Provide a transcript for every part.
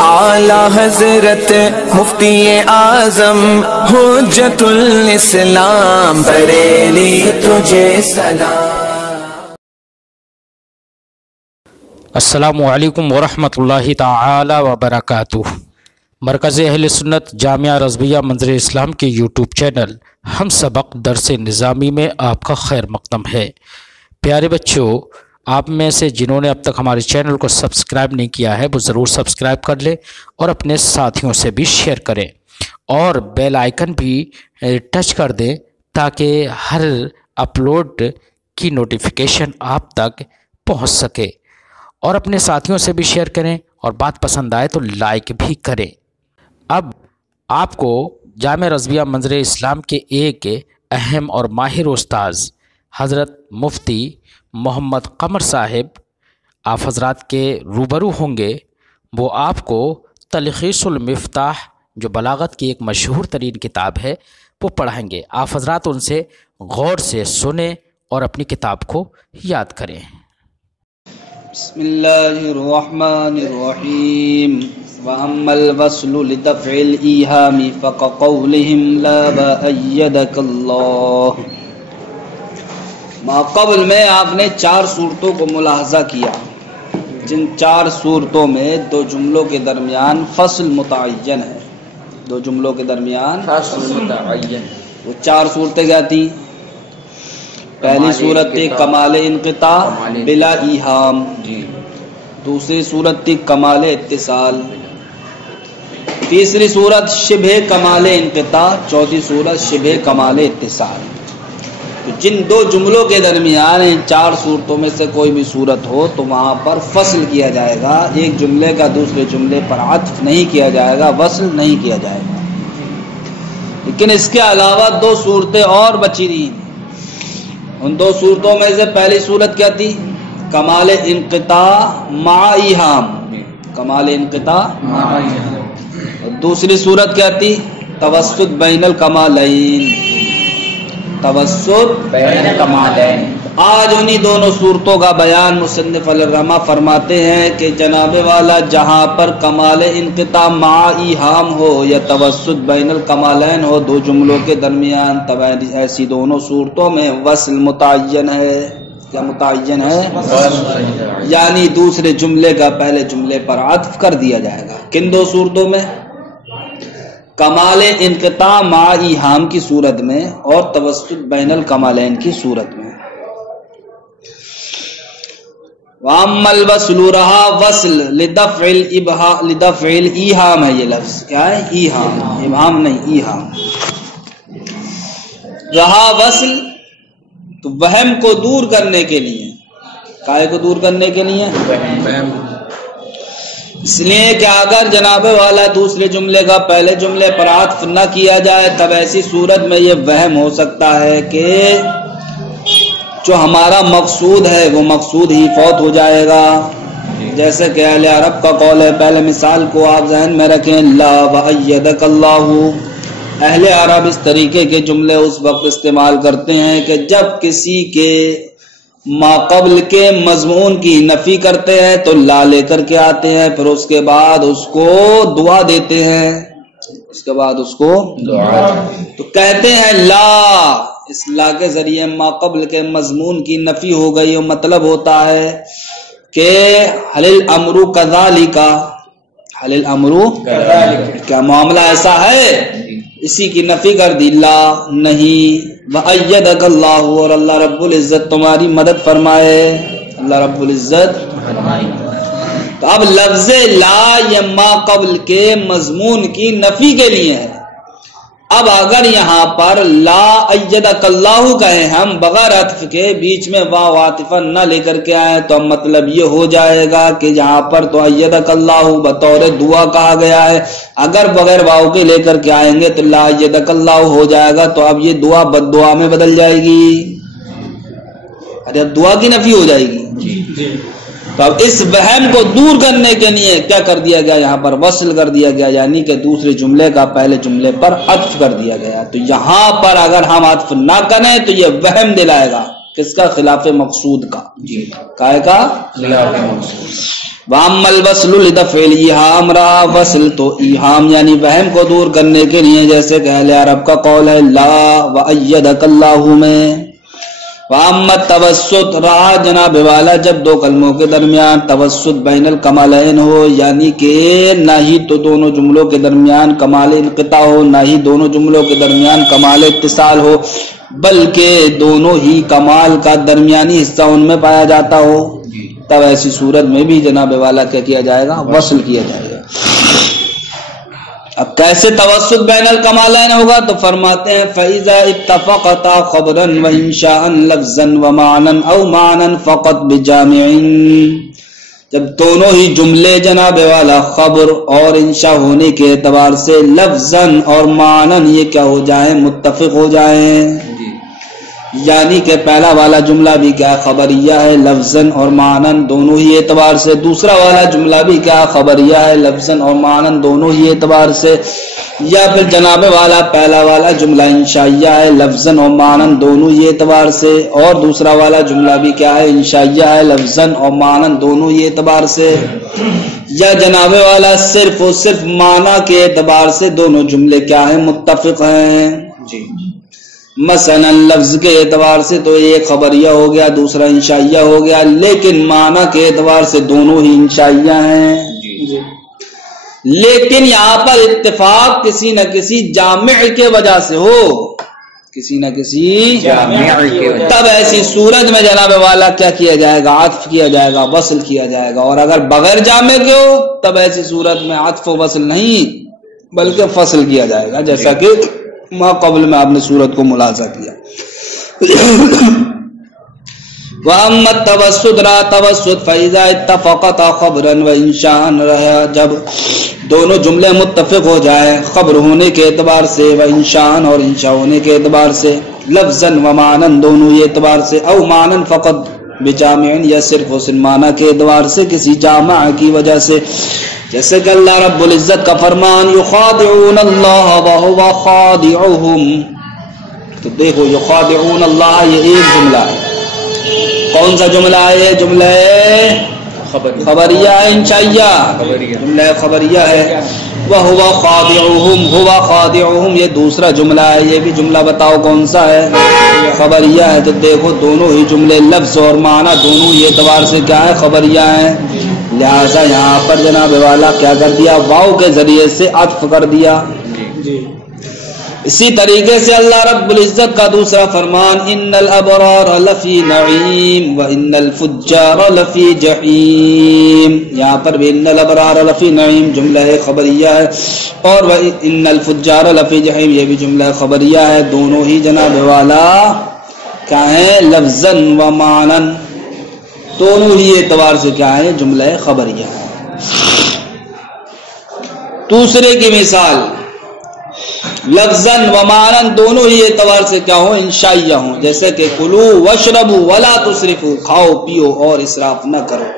اعلی حضرت مفتی اعظم حجت الاسلام بریلی تجھے سلام۔ السلام علیکم ورحمۃ اللہ تعالی وبرکاتہ۔ مرکز اہل سنت جامعہ رضویہ منظر اسلام کے یوٹیوب چینل ہم سبق درس نظامی میں آپ کا خیر مقدم ہے۔ پیارے بچوں، آپ میں سے جنہوں نے اب تک ہمارے چینل کو سبسکرائب نہیں کیا ہے وہ ضرور سبسکرائب کر لیں اور اپنے ساتھیوں سے بھی شیئر کریں اور بیل آئیکن بھی ٹچ کر دیں تاکہ ہر اپلوڈ کی نوٹیفیکیشن آپ تک پہنچ سکے، اور اپنے ساتھیوں سے بھی شیئر کریں اور بات پسند آئے تو لائک بھی کریں۔ اب آپ کو جامعہ رضویہ منظر اسلام کے ایک اہم اور ماہر استاذ حضرت مفتی محمد قمر صاحب آپ حضرات کے روبرو ہوں گے۔ وہ آپ کو تلخیص المفتاح جو بلاغت کی ایک مشہور ترین کتاب ہے وہ پڑھائیں گے۔ آپ حضرات ان سے غور سے سنیں اور اپنی کتاب کو یاد کریں۔ بسم اللہ الرحمن الرحیم۔ وَأَمَّا الْوَصْلُ لِدَفْعِ الْإِيهَامِ فَكَقَوْلِهِمْ لَا بَأَيَّدَكَ اللَّهُ۔ ماقبل میں آپ نے 4 صورتوں کو ملاحظہ کیا، جن 4 صورتوں میں 2 جملوں کے درمیان فصل متعین ہے۔ 2 جملوں کے درمیان فصل متعین۔ وہ 4 صورتیں کیا تھیں؟ پہلی صورت تھی کمال انقطاع بلا ایہام، دوسری صورت تھی کمال اتصال، تیسری صورت شبہ کمال انقطاع، چوتھی صورت شبہ کمال اتصال۔ جن 2 جملوں کے درمیان ان 4 صورتوں میں سے کوئی بھی صورت ہو تو وہاں پر فصل کیا جائے گا، ایک جملے کا دوسرے جملے پر عطف نہیں کیا جائے گا، وصل نہیں کیا جائے گا۔ لیکن اس کے علاوہ 2 صورتیں اور بچی رہی ہیں۔ ان 2 صورتوں میں سے پہلی صورت کیا تھی؟ کمال انقطاع مع ایہام، کمال انقطاع مع ایہام۔ اور دوسری صورت کیا تھی؟ توسط بین الکمالین، توسط بین الکمالین۔ آج انہی دونوں صورتوں کا بیان مصنف علیہ الرحمہ فرماتے ہیں کہ جناب والا جہاں پر کمال انقطاع مع ایہام ہو یا توسط بین الکمالین ہو 2 جملوں کے درمیان، تب ایسی دونوں صورتوں میں وصل متعین ہے۔ کیا متعین ہے؟ یعنی دوسرے جملے کا پہلے جملے پر عطف کر دیا جائے گا۔ کن 2 صورتوں میں؟ کمال انقطاع مع ایہام کی صورت میں اور توسط بین الکمالین کی صورت میں۔ وَأَمَّا الْوَصْلُ رہا وصل لِدَفْعِ الْإِيهَامِ ہے، یہ لفظ کیا ہے؟ ایہام، ابہام نہیں، ایہام۔ رہا وصل تو وہم کو دور کرنے کے لیے، کائے کو دور کرنے کے لیے؟ وہم۔ اس لیے کہ اگر جناب والا دوسرے جملے کا پہلے جملے پر عطف نہ کیا جائے تب ایسی صورت میں یہ وہم ہو سکتا ہے کہ جو ہمارا مقصود ہے وہ مقصود ہی فوت ہو جائے گا، جیسے کہ اہل عرب کا قول ہے۔ پہلے مثال کو آپ ذہن میں رکھیں، لا وَأَيَّدَكَ اللَّهُ۔ اہل عرب اس طریقے کے جملے اس وقت استعمال کرتے ہیں کہ جب کسی کے ماقبل کے مضمون کی نفی کرتے ہیں تو لا لے کر کے آتے ہیں، پھر اس کے بعد اس کو دعا دیتے ہیں، اس کے بعد اس کو دعا تو کہتے ہیں لا، اس لا کے ذریعے ماقبل کے مضمون کی نفی ہو گئی، اور مطلب ہوتا ہے کہ حل الامر کذالک، حل الامر کیا معاملہ ایسا ہے، اسی کی نفی کر دی، لا نہیں۔ وَأَيَّدَكَ اللَّهُ، اور اللہ رب العزت تمہاری مدد فرمائے، اللہ رب العزت۔ تو اب لفظ لا یا ما قبل کے مضمون کی نفی کے لیے ہے۔ اب اگر یہاں پر لا ایدک اللہ کہیں ہم بغیر عطف کے، بیچ میں واو عاطفہ نہ لے کر کے آئے، تو مطلب یہ ہو جائے گا کہ یہاں پر تو ایدک اللہ بطور دعا کہا گیا ہے، اگر بغیر واو کے لے کر کے آئیں گے تو لا ایدک اللہ ہو جائے گا، تو اب یہ دعا بد دعا میں بدل جائے گی، ارے اب دعا کی نفی ہو جائے گی۔ تو اب اس وہم کو دور کرنے کے لیے کیا کر دیا گیا؟ یہاں پر وصل کر دیا گیا، یعنی کہ دوسرے جملے کا پہلے جملے پر عطف کر دیا گیا۔ تو یہاں پر اگر ہم عطف نہ کریں تو یہ وہم دلائے گا، کس کا؟ خلاف مقصود کا. کائے کا؟ خلاف مقصود. وَأَمَّا الْوَصْلُ لِدَفْعِ الْإِيهَامِ رہا وصل تو ایہام یعنی وہم کو دور کرنے کے لیے، جیسے کہ اہل عرب کا قول ہے لا وَأَيَّدَكَ اللَّهُ میں. وَأَمَّا التَّوَسُّطُ رہا جناب والا جب دو کلموں کے درمیان توسط بین الکمالین ہو، یعنی کہ نہ ہی تو دونوں جملوں کے درمیان کمال انقطاع ہو، نہ ہی دونوں جملوں کے درمیان کمال اتصال ہو، بلکہ دونوں ہی کمال کا درمیانی حصہ ان میں پایا جاتا ہو، تب ایسی صورت میں بھی جناب والا کیا کیا جائے گا؟ وصل کیا جائے گا. اب کیسے توسط بین الکمالین ہوگا؟ تو فرماتے ہیں فَإِذَا اتَّفَقَتَا خَبْرًا وَإِنشَاءً لَفْظًا وَمَعْنًا أَوْ مَعْنًا فَقَطْ بِجَامِعٍ، جب دونوں ہی جملے جناب والا خبر اور انشاء ہونے کے اعتبار سے لفظاً اور معنن یہ کیا ہو جائیں؟ متفق ہو جائیں. یعنی کہ پہلا والا جملہ بھی کیا خبریہ ہے لفظاً اور معنن دونوں ہی اعتبار سے، دوسرا والا جملہ بھی کیا خبریہ ہے لفظاً اور معنن دونوں ہی اعتبار سے، یا پھر جناب والا پہلا والا جملہ انشائیہ ہے لفظاً اور معنن دونوں ہی اعتبار سے، اور دوسرا والا جملہ بھی کیا ہے انشائیہ ہے لفظاً اور معنن دونوں ہی اعتبار سے، یا جناب والا صرف اور صرف معنی کے اعتبار سے دونوں جملے کیا ہیں؟ متفق ہیں. جی مثلا لفظ کے اعتبار سے تو ایک خبریہ ہو گیا دوسرا انشائیہ ہو گیا، لیکن معنی کے اعتبار سے دونوں ہی انشائیہ ہیں. لیکن یہاں پر اتفاق کسی نہ کسی جامع کے وجہ سے ہو، کسی نہ کسی جامع کے وجہ، تب ایسی صورت میں جناب والا کیا کیا جائے گا؟ عطف کیا جائے گا، وصل کیا جائے گا. اور اگر بغیر جامع کے ہو تب ایسی صورت میں عطف و وصل نہیں بلکہ فصل کیا جائے گا، جیسا کہ ما قبل میں آپ نے صورت کو ملاحظہ کیا. وَأَمَّا التَّوَسُّطُ رَا توسط فَإِذَا اتَّفَقَتَا خَبْرًا وَإِنشَاءً رہا جب دونوں جملے متفق ہو جائیں خبر ہونے کے اعتبار سے، وَإِنشَاءً اور انشاء ہونے کے اعتبار سے، لفظاً ومعنن دونوں ہی اعتبار سے، او معنن فقط بجامع یا صرف و صرف معنی کے اعتبار سے کسی جامع کی وجہ سے، جیسے کہ اللہ رب العزت کا فرمان یخادعون اللہ وہو خادعہم. تو دیکھو یخادعون اللہ یہ ایک جملہ ہے. کون سا جملہ ہے؟ یہ جملہ خبریہ ہے انشائیہ، جملہ خبریہ ہے. وہو خادعہم ہوا خادعہم یہ دوسرا جملہ ہے، یہ بھی جملہ بتاؤ کون سا ہے؟ خبریہ ہے. تو دیکھو دونوں ہی جملے لفظ اور معنی دونوں ہی اعتبار سے کیا ہے؟ خبریہ ہیں. لہذا یہاں پر جناب والا کیا کر دیا؟ واو کے ذریعے سے عطف کر دیا. اسی طریقے سے اللہ رب العزت کا دوسرا فرمان ان الابرار لفی نعیم وان الفجار لفی جحیم، یہاں پر بھی ان الابرار لفی نعیم جملہ خبریہ ہے، اور ان الفجار لفی جحیم یہ بھی جملہ خبریہ ہے. دونوں ہی جناب والا کیا ہے؟ لفظاً و معنن دونوں ہی اعتبار سے کیا ہے؟ جملہ خبریہ ہے. دوسرے کی مثال لفظاً و معنن دونوں ہی اعتبار سے کیا ہو؟ انشائیہ ہوں، جیسے کہ کلو واشربوا ولا تسرفوا، کھاؤ پیو اور اسراف نہ کرو.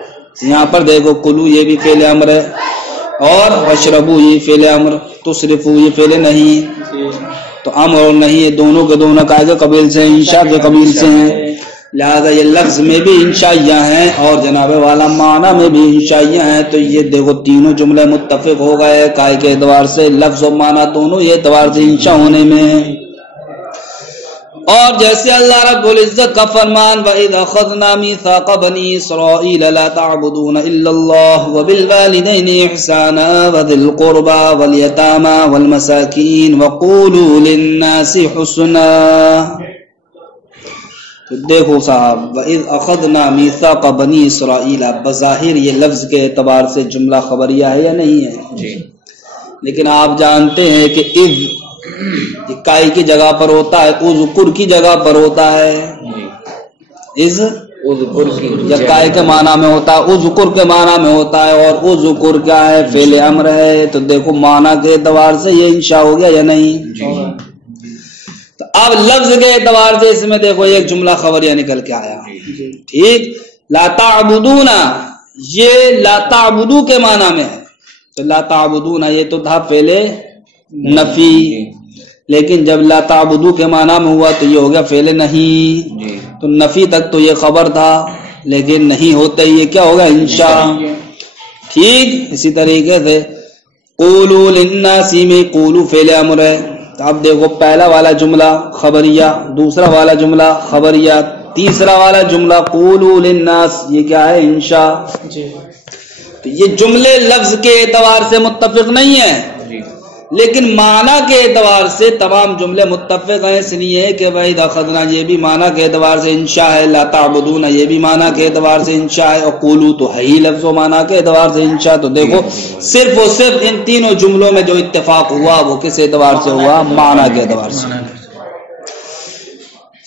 یہاں پر دیکھو کلو یہ بھی فعل امر ہے اور واشربوا یہ فعل امر، تسرفوا یہ فعل نہیں. تو امر اور نہیں یہ دونوں کے دونوں قاعدے قبیل سے انشاء کے قبیل سے ہیں، لہذا یہ لفظ میں بھی انشائیہ ہیں اور جناب والا معنی میں بھی انشائیہ ہیں. تو یہ دیکھو تینوں جملے متفق ہو گئے قائد کے اعتبار سے، لفظ و معنی دونوں یہ اعتبار سے انشاء ہونے میں. اور جیسے اللہ رب العزت کا فرمان وَإِذْ أَخَذْنَا مِيثَاقَ بَنِي إِسْرَائِيلَ لَا تَعْبُدُونَ إِلَّا اللَّهَ وَبِالْوَالِدَيْنِ إِحْسَانًا وَذِي الْقُرْبَى وَالْيَتَامَى وَالْمَسَاكِينِ وَقُولُوا لِلنَّاسِ حُسْنًا. تو دیکھو صاحب وَإِذْ أَخَذْنَا مِيثَاقَ بَنِي إِسْرَائِيلَ بظاہر یہ لفظ کے اعتبار سے جملہ خبریہ ہے یا نہیں ہے؟ جی. لیکن آپ جانتے ہیں کہ اذ کائی کی جگہ پر ہوتا ہے، اذکر کی جگہ پر ہوتا ہے. اذ یا کائی کے معنی میں ہوتا ہے، اذکر کے معنی میں ہوتا ہے، اور اذکر کیا ہے؟ فعل امر ہے. تو دیکھو معنی کے اعتبار سے یہ انشاء ہو گیا یا نہیں؟ تو اب لفظ کے اعتبار سے اس میں دیکھو ایک جملہ خبریہ نکل کے آیا. ٹھیک. لا تعبدون یہ لا تعبدو کے معنی میں ہے، تو لا تعبدون یہ تو تھا فعل نفی، لیکن جب لا تعبدو کے معنی میں ہوا تو یہ ہو گیا فعل نہیں. تو نفی تک تو یہ خبر تھا لیکن نہیں ہوتا یہ کیا ہوگا انشاء. ٹھیک اسی طریقے سے قولوا للناس میں قولوا فعل امر ہے. اب دیکھو پہلا والا جملہ خبریہ، دوسرا والا جملہ خبریہ، تیسرا والا جملہ قولوا للناس یہ کیا ہے انشاء. تو یہ جملے لفظ کے اعتبار سے متفق نہیں ہیں لیکن معنی کے اعتبار سے تمام جملے متفق ہیں. اس لیے کہ بھائی اخذنا یہ بھی معنی کے اعتبار سے انشاء ہے، لا تعبدون یہ بھی معنی کے اعتبار سے انشاء ہے، اور قولوا تو ہے ہی لفظ و معنی کے اعتبار سے انشاء. تو دیکھو صرف اور صرف ان تینوں جملوں میں جو اتفاق ہوا وہ کس اعتبار سے ہوا؟ معنی کے اعتبار سے.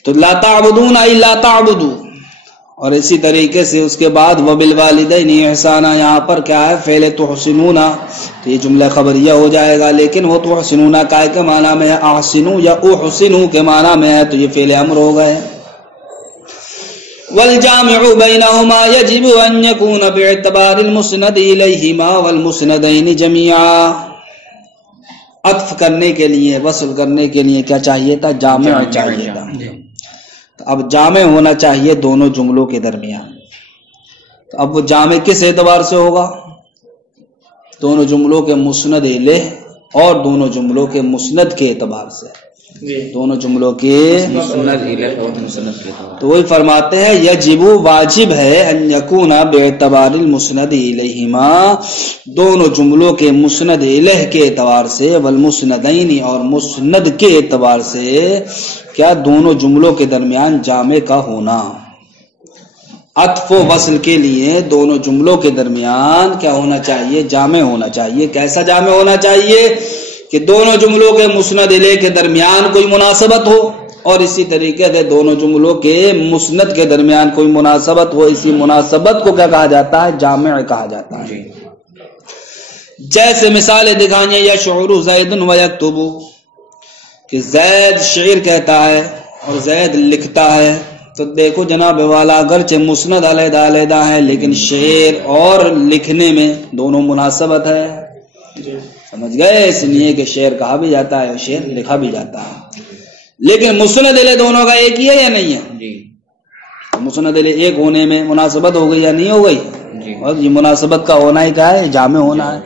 تو لا تعبدون ای لا تعبدو. اور اسی طریقے سے اس کے بعد وبالوالدین احسانا، یہاں پر کیا ہے فعل تحسنون، تو یہ جملہ خبریہ ہو جائے گا لیکن وہ تحسنون کا کے معنی میں ہے، احسنو یا احسنو کے معنی میں ہے تو یہ فعل امر ہو گئے. والجامع بینہما یجب ان یکون باعتبار المسند الیہما والمسندین جميعا. عطف کرنے کے لیے وصل کرنے کے لیے کیا چاہیے تھا؟ جامع چاہیے تھا. اب جامع ہونا چاہیے دونوں جملوں کے درمیان. تو اب وہ جامع کس اعتبار سے ہوگا؟ دونوں جملوں کے مسند الیہ اور دونوں جملوں کے مسند کے اعتبار سے. دونوں جملوں کے تو وہی فرماتے ہیں یجب واجب ہے ان یکون باعتبار المسند الیہما، دونوں جملوں کے مسند الیہ کے اعتبار سے، والمسندین اور مسند کے اعتبار سے کیا دونوں جملوں کے درمیان جامع کا ہونا. عطف و وصل کے لیے دونوں جملوں کے درمیان کیا ہونا چاہیے؟ جامع ہونا چاہیے. کیسا جامع ہونا چاہیے؟ کہ دونوں جملوں کے مسند الیہ کے درمیان کوئی مناسبت ہو اور اسی طریقے سے دونوں جملوں کے مسند کے درمیان کوئی مناسبت ہو. اسی مناسبت کو کیا کہا جاتا ہے؟ جامع کہا جاتا ہے. جیسے مثالیں دکھائیں، یشعر زید ویکتب، کہ زید شعر کہتا ہے اور زید لکھتا ہے. تو دیکھو جناب والا اگرچہ مسند علیحدہ علیحدہ ہے لیکن شعر اور لکھنے میں دونوں مناسبت ہے. سمجھ گئے؟ اس لیے کہ شعر کہا بھی جاتا ہے اور شعر لکھا بھی جاتا ہے. لیکن مسند علیہ دونوں کا ایک ہی ہے یا نہیں ہے؟ مسند علیہ ایک ہونے میں مناسبت ہو گئی یا نہیں ہو گئی؟ اور یہ مناسبت کا ہونا ہی کیا ہے؟ جامع ہونا ہے.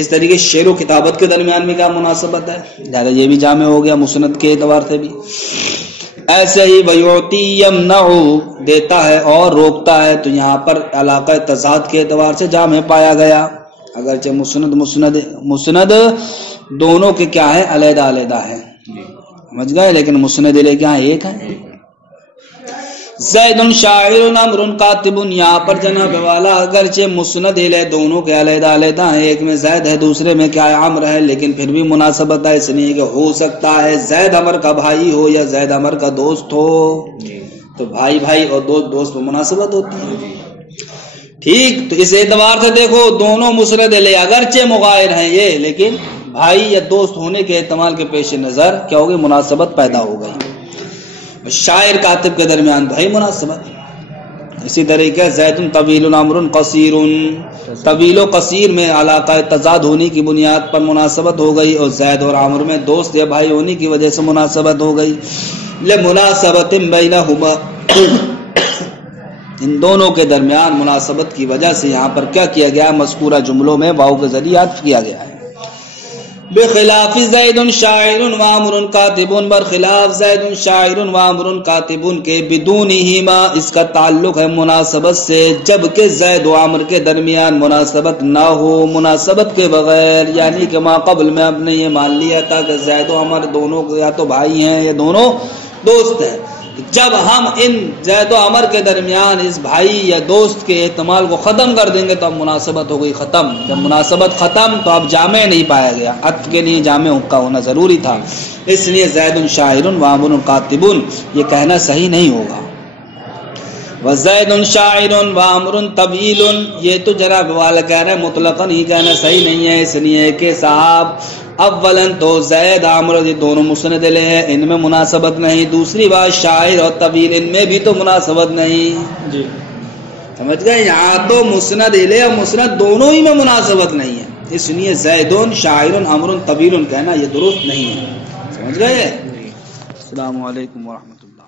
اس طریقے شعر و کتابت کے درمیان میں کیا مناسبت ہے؟ زیادہ یہ بھی جامع ہو گیا مسند کے اعتبار سے بھی. ایسے ہی ویعطی یمنع دیتا ہے اور روکتا ہے، تو یہاں پر علاقہ تضاد کے اعتبار سے جامع پایا گیا. اگرچہ مسند دونوں کے کیا ہے؟ علیحدہ علیحدہ ہے. سمجھ گئے؟ لیکن مسند علیہ کیا ایک ہے. زید شاعر عمر کاتب، یہاں پر جناب والا اگرچہ مسند علیہ دونوں کے علیحدہ علیحدہ ہیں، ایک میں زید ہے دوسرے میں کیا ہے؟ عمر ہے، لیکن پھر بھی مناسبت ہے. اس لیے کہ ہو سکتا ہے زید عمر کا بھائی ہو یا زید عمر کا دوست ہو، تو بھائی بھائی اور دوست دوست میں مناسبت ہوتی ہے. ٹھیک، تو اس اعتبار سے دیکھو دونوں مسند علیہ اگرچہ مغائر ہیں یہ، لیکن بھائی یا دوست ہونے کے احتمال کے پیش نظر کیا ہوگی؟ مناسبت پیدا ہو گئی. شاعر کاتب کے درمیان بھائی مناسبت. اسی طریقے زید طویل عمر قصیر، طویل و قصیر میں علاقہ تضاد ہونے کی بنیاد پر مناسبت ہو گئی، اور زید اور عمر میں دوست یا بھائی ہونے کی وجہ سے مناسبت ہو گئی. لمناسبت بینہما، ان دونوں کے درمیان مناسبت کی وجہ سے یہاں پر کیا کیا گیا؟ مذکورہ جملوں میں واو کے ذریعے عطف کیا گیا ہے. بخلاف زید شاعر و عمر کاتب، برخلاف زید شاعر و عمر کاتب کے بدونہما، اس کا تعلق ہے مناسبت سے، جبکہ زید و عمر کے درمیان مناسبت نہ ہو، مناسبت کے بغیر. یعنی کہ ما قبل میں ہم نے یہ مان لیا تھا کہ زید و عمر دونوں یا تو بھائی ہیں یا دونوں دوست ہیں. جب ہم ان زید و عمر کے درمیان اس بھائی یا دوست کے احتمال کو ختم کر دیں گے تو اب مناسبت ہو گئی ختم. جب مناسبت ختم تو اب جامع نہیں پایا گیا. عطف کے لیے جامع کا ہونا ضروری تھا، اس لیے زید شاعر و عمر کاتب یہ کہنا صحیح نہیں ہوگا. وزید شاعر و عمر طویل، یہ تو جناب والا کہہ رہے ہیں مطلقاً ہی کہنا صحیح نہیں ہے. اس لیے کہ صاحب اولاً تو زید عمر یہ دونوں مسند علیہ ہیں، ان میں مناسبت نہیں. دوسری بات شاعر اور طویل ان میں بھی تو مناسبت نہیں. جی سمجھ گئے؟ یہاں تو مسند علیہ اور مسند دونوں ہی میں مناسبت نہیں ہے، اس لیے زید شاعر عمر طویل کہنا یہ درست نہیں ہے. سمجھ گئے؟ السلام علیکم ورحمۃ اللہ.